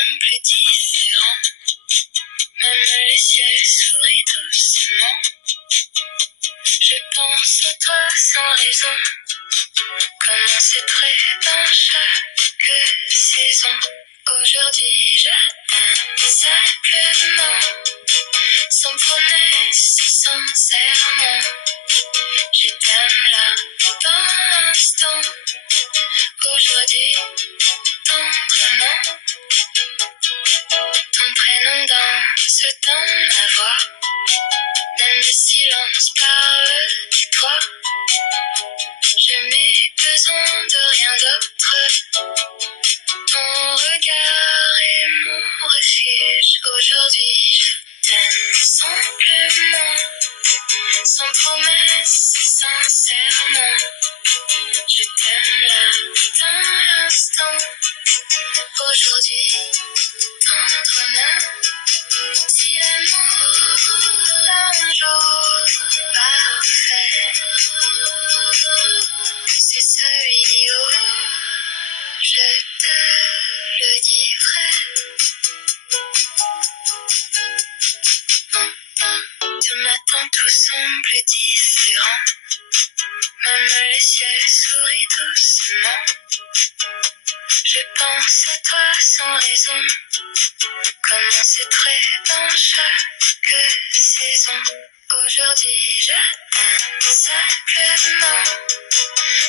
semblent différents. Même les ciels sourient doucement. Je pense à toi sans raison. Comment c'est près dans chaque saison. Aujourd'hui je t'aime simplement, sans promesse, sans serment. Je t'aime là, dans l'instant. Aujourd'hui, tendrement. Ton prénom danse dans ma voix. Même le silence parle de toi. Je n'ai besoin de rien d'autre. Ton regard est mon refuge. Aujourd'hui je t'aime simplement, sans promesse, sans serment. Je t'aime là, dans l'instant. Aujourd'hui, tendrement. Si l'amour un jour parfait, c'est celui où je te le dirai. Ce matin tout semble différent. Même les ciels sourient doucement. Je pense à toi sans raison. Comment c'est près dans chaque saison. Aujourd'hui je t'aime simplement,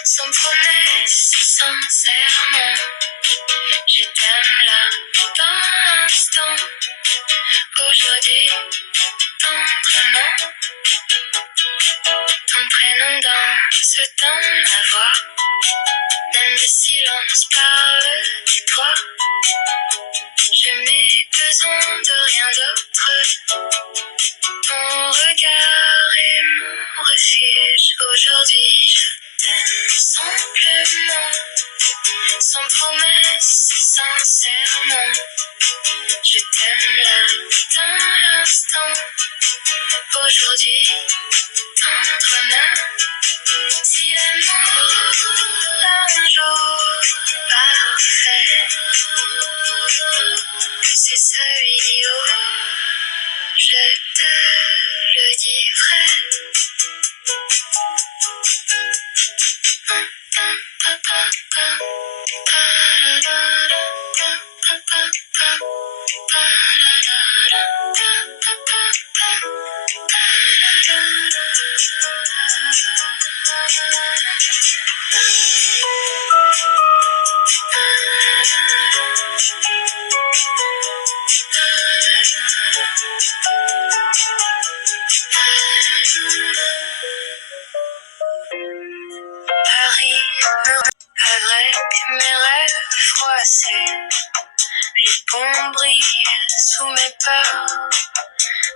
sans promesse, sans serment. Je t'aime là, dans l'instant. Aujourd'hui, tendrement. Ton prénom danse dans ma voix. Même le silence parle de toi. Je n'ai besoin de rien d'autre. Ton regard est mon refuge. Aujourd'hui je t'aime simplement, sans promesse, sans serment. Je t'aime là, dans l'instant. Aujourd'hui, tendrement. Si l'amour un jour parfait, c'est celui où je te le dirai. Paris avec mes rêves froissés, les ponts brillent sous mes pas.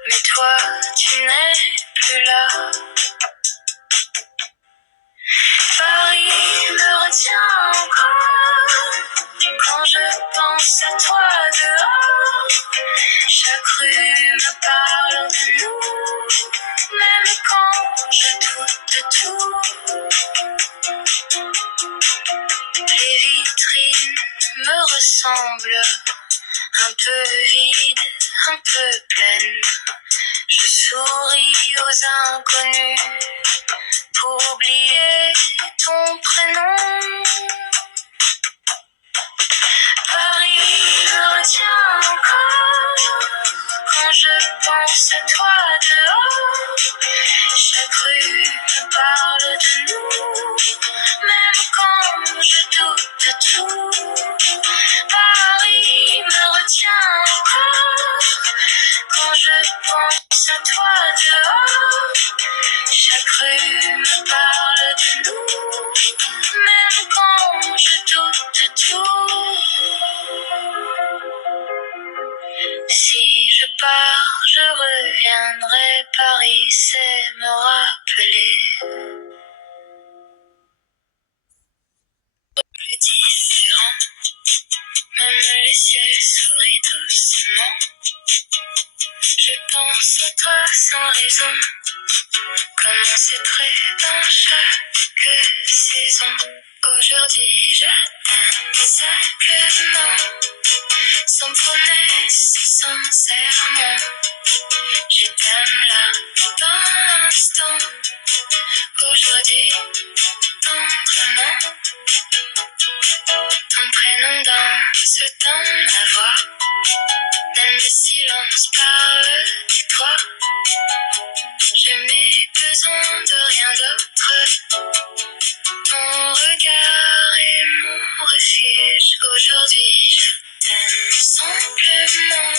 Mais toi, tu n'es plus là. Paris me retient encore quand je pense à toi dehors. Chaque rue me parle de nous, même quand je doute de tout. Les vitrines me ressemblent, un peu vides, un peu pleines. Je souris aux inconnus pour oublier ton prénom. Paris me retient encore quand je pense à toi dehors. Chaque rue me parle de nous, même quand je doute de tout. Paris me retient encore quand je pense à toi dehors. Chaque rue me parle de nous, même quand je doute de tout. Si je pars, je reviendrai. Paris sait me rappeler. Plus différent, même les ciels sourient doucement. Je pense à toi sans raison. Comment c'est près dans chaque saison. Aujourd'hui je t'aime simplement, sans promesses, sans serment. Je t'aime là, dans l'instant. Aujourd'hui, tendrement. Ton prénom danse dans ma voix. Même le silence parle de toi. Je n'ai besoin de rien d'autre. Ton regard est mon refuge. Aujourd'hui, je t'aime simplement.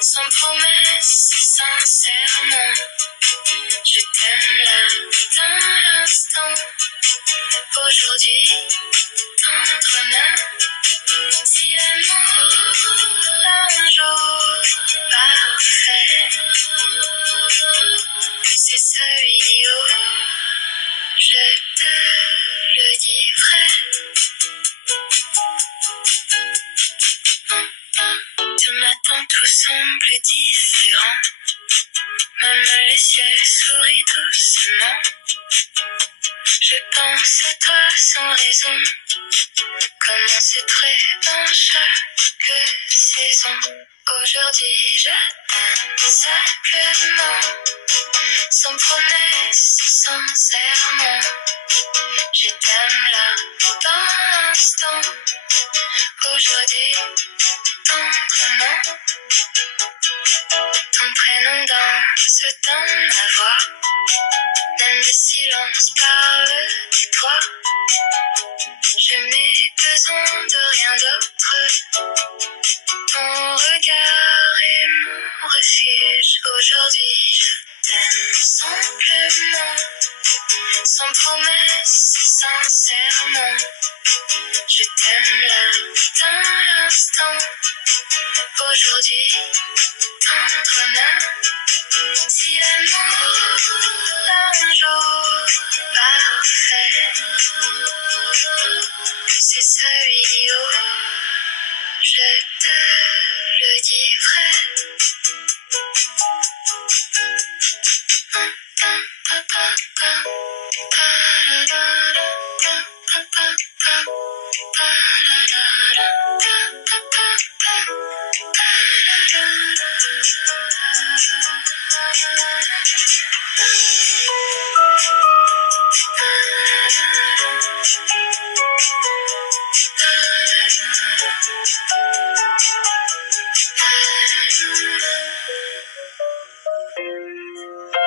Sans promesse, sans serment. Je t'aime là, dans l'instant. Aujourd'hui, tendrement. Si l'amour un jour parfait, c'est celui où je te le dirai. Ce matin tout semble différent. Même le ciel sourit doucement. Je pense à toi sans raison. Comment c'est très dans chaque saison. Aujourd'hui je t'aime simplement. Sans promesse, sans serment. Je t'aime là, dans l'instant. Aujourd'hui, tendrement. Ton prénom danse dans ma voix. Même le silence parle de toi. Je n'ai besoin de rien d'autre. Ton regard est mon refuge. Aujourd'hui, je t'aime simplement. Sans promesse, sans serment. Je t'aime là, dans l'instant. Aujourd'hui, tendrement. Si l'amour un jour parfait, c'est celui où je te le dirai.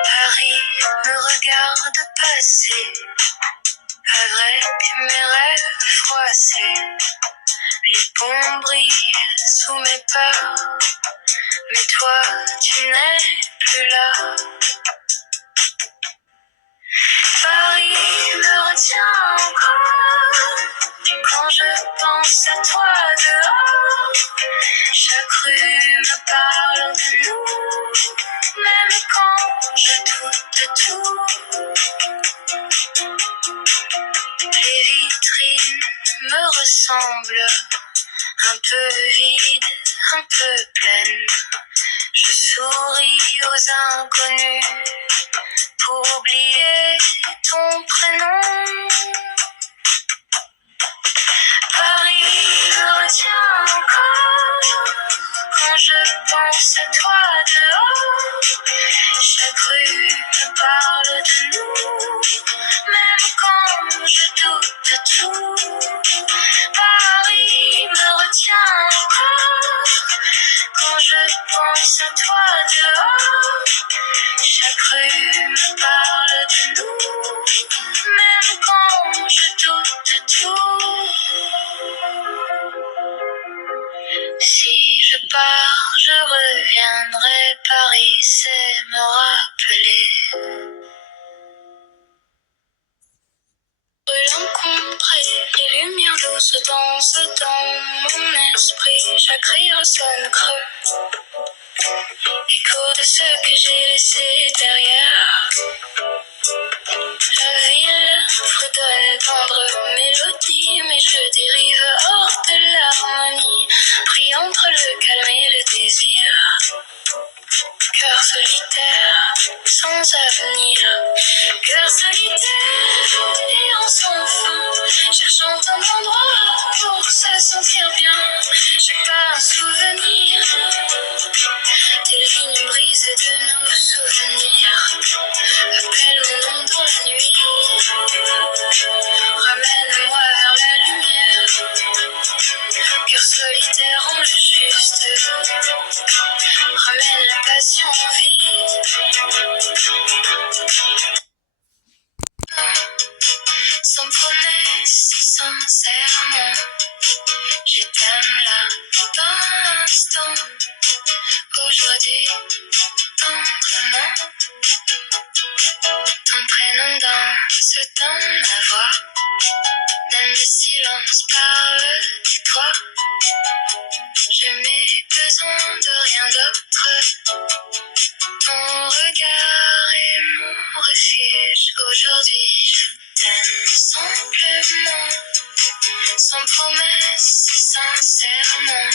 Paris me regarde passer, avec mes rêves froissés. Les ponts brillent sous mes pas, mais toi tu n'es plus là. Paris me retient encore, quand je pense à toi dehors. Chaque rue me parle de nous, même quand je doute de tout. Les vitrines me ressemblent, un peu vides, un peu pleines. Je souris aux inconnus pour oublier ton prénom. Paris me retient encore, quand je pense à toi dehors. Chaque rue me parle de nous, même quand je doute de tout. Paris me retient encore, quand je pense à toi dehors. Chaque rue me parle de nous, même quand je doute de tout. Si je pars, je reviendrai. Paris, c'est me rappeler. L'encombré, les lumières douces dansent dans mon esprit. Chaque rire sonne creux, écho de ce que j'ai laissé derrière. La ville fredonne tendre mélodie, mais je dérive hors de l'harmonie, pris entre le calme et le désir. Cœur solitaire, sans avenir. Cœur solitaire, et on s'en fout. Cherchant un endroit pour se sentir bien. Chaque pas un souvenir. Des lignes brisées de nos souvenirs. Appelle mon nom dans la nuit. Ramène-moi vers la lumière. Cœur solitaire, rends le juste. Ramène la passion en vie. Sans promesse, sans serment. Je t'aime là, dans l'instant. Aujourd'hui, tendrement. Ton prénom danse dans ma voix. Même le silence parle de toi. Je n'ai besoin de rien d'autre. Ton regard est mon refuge. Aujourd'hui, je t'aime simplement. Sans promesse, sans serment.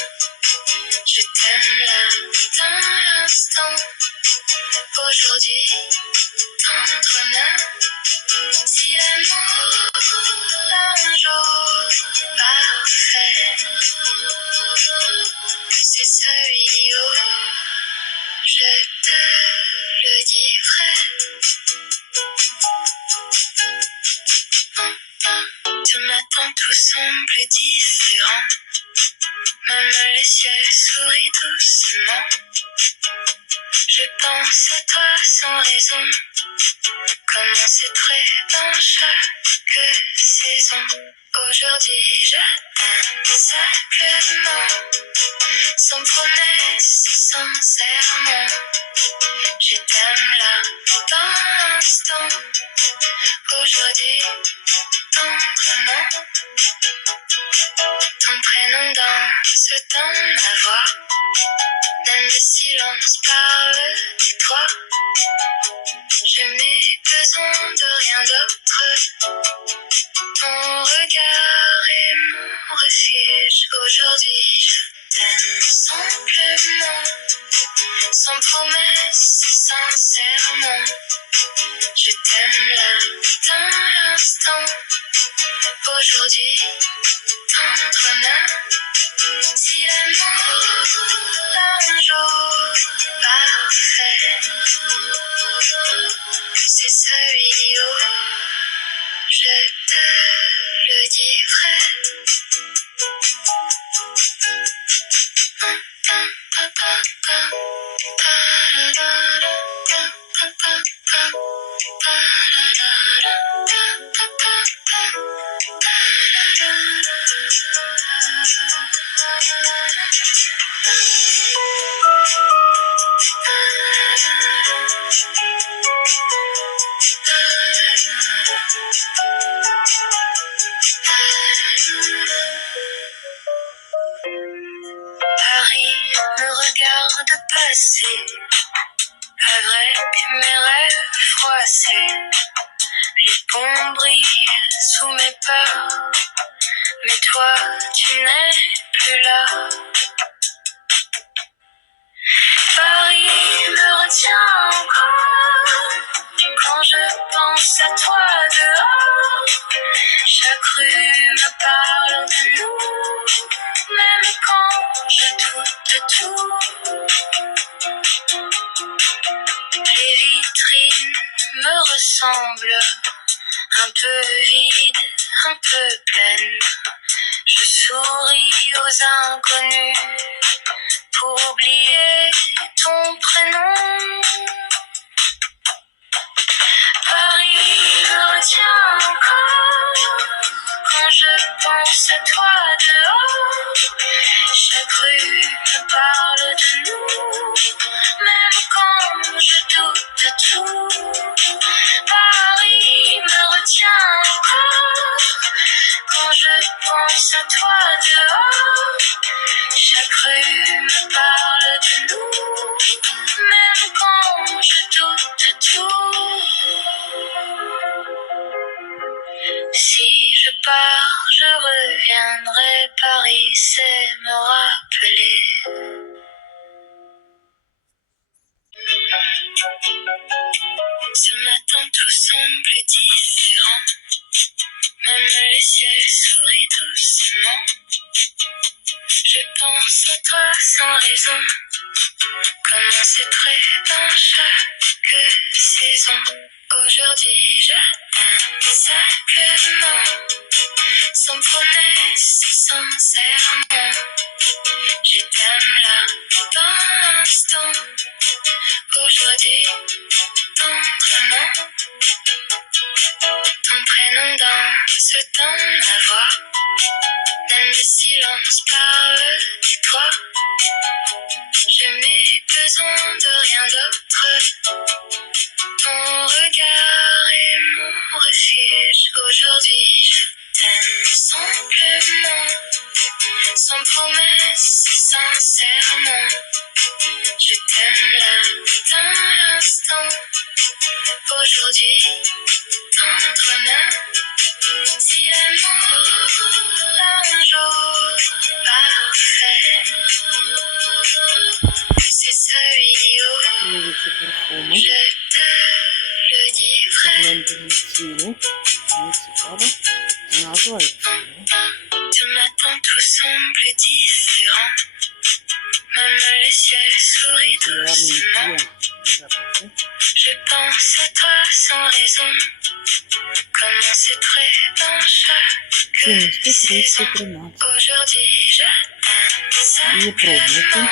Je t'aime là, dans l'instant. Aujourd'hui, tendrement. Si l'amour un jour parfait, c'est celui où je te le dis vrai. Ce matin tout semble différent. Même le ciel sourit doucement. Je pense à toi sans raison. Comment c'est vrai dans chaque saison. Aujourd'hui je t'aime simplement. Sans promesse, sans serment. Je t'aime là, dans l'instant. Aujourd'hui, tendrement. Ton prénom danse dans ma voix. Même le silence parle de toi. Je n'ai besoin de rien d'autre. Ton regard est mon refuge. Aujourd'hui, je t'aime simplement. Sans promesse, sans serment. Je t'aime là, dans l'instant. Aujourd'hui, tendrement. Si l'amour un jour parfait, c'est celui où je te le dis vrai. Paris me regarde passer, avec mes rêves froissés. Les ponts brillent sous mes pas, mais toi tu n'es plus là. Paris me retient encore, quand je pense à toi dehors. Chaque rue me parle de nous, même quand je doute de tout. Les vitrines me ressemblent, un peu vides, un peu pleines. Je souris aux inconnus pour oublier ton prénom. Paris me retient encore, quand je pense à toi dehors. Chaque rue me parle de nous, même quand je doute de tout. Paris me retient encore, quand je pense à toi dehors. Chaque rue me parle de nous, même quand je doute de tout. Si je pars, je reviendrai. Paris, c'est me rappeler. sans raison. Comment c'est près dans chaque saison. Aujourd'hui je t'aime simplement, sans promesse, sans serment. Je t'aime là, dans l'instant. Aujourd'hui, tendrement. Ton prénom danse dans ma voix. Même le silence parle de toi. Je n'ai besoin de rien d'autre. Ton regard est mon refuge. Aujourd'hui, je t'aime simplement, sans promesse, sans serment. Je t'aime là, dans l'instant. Aujourd'hui, tendrement. Si l'amour un jour parfait, c'est celui où Дивіться парфуми. je te le dirai. Гляньте на ціни. Мені цікаво. Назва і ціни. Ce matin tout semble différent. Même le ciel sourit Такі гарні doucement. є запахи. Je pense à toi sans raison. Comment c'est près dans chaque Ціни saison. 130-113. Aujourd'hui je t'aime Є пробники. simplement,